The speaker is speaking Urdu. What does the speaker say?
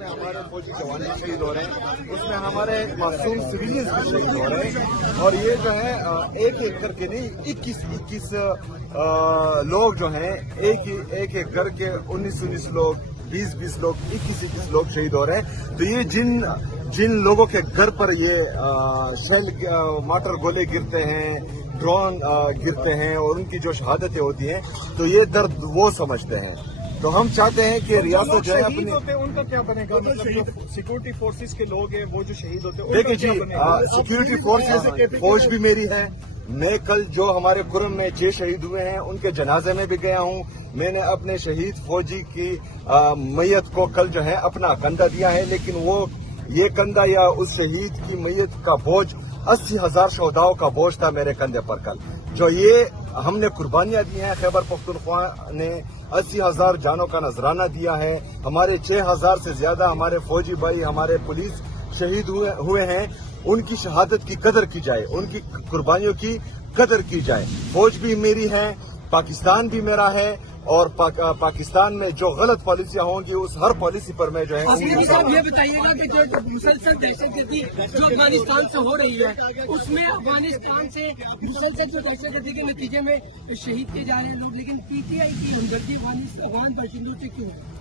میں ہمارے فوجی جوان بھی شہید ہو رہے ہیں، اس میں ہمارے معصوم سویلینز بھی شہید ہو رہے ہیں، اور یہ جو ہے ایک ایک کر کے نہیں 21 لوگ جو ہیں ایک گھر کے 19 لوگ 20 لوگ 21 لوگ شہید ہو رہے ہیں. تو یہ جن لوگوں کے گھر پر یہ شیل مارٹر گولے گرتے ہیں، ڈرون گرتے ہیں اور ان کی جو شہادتیں ہوتی ہیں، تو یہ درد وہ سمجھتے ہیں. تو ہم چاہتے ہیں کہ ریاست جو ہے اپنی ان کا کیا بنے گا؟ مطلب سیکورٹی فورسز کے لوگ ہیں وہ جو شہید ہوتے ہیں، دیکھیں جی، سیکورٹی فورسز فوج بھی میری ہے. میں کل جو ہمارے کرم میں 6 شہید ہوئے ہیں ان کے جنازے میں بھی گیا ہوں. میں نے اپنے شہید فوجی کی میت کو کل جو ہے اپنا کندھا دیا ہے، لیکن وہ یہ کندھا یا اس شہید کی میت کا بوجھ 80,000 شہداؤں کا بوجھ تھا میرے کندھے پر کل. جو یہ ہم نے قربانیاں دی ہیں، خیبر پختونخوا نے 80,000 جانوں کا نذرانہ دیا ہے. ہمارے 6,000 سے زیادہ ہمارے فوجی بھائی، ہمارے پولیس شہید ہوئے ہیں. ان کی شہادت کی قدر کی جائے، ان کی قربانیوں کی قدر کی جائے. فوج بھی میری ہے، پاکستان بھی میرا ہے، اور پاکستان میں جو غلط پالیسیاں ہوں گی اس ہر پالیسی پر میں جو ہے صاحب یہ بتائیے گا کہ جو مسلسل دہشت گردی جو افغانستان سے ہو رہی ہے، اس میں افغانستان سے مسلسل جو دہشت گردی کے نتیجے میں شہید کیے جا رہے ہیں لوگ، لیکن پی ٹی آئی کی ہمدردی افغان باشندوں سے کیوں ہے؟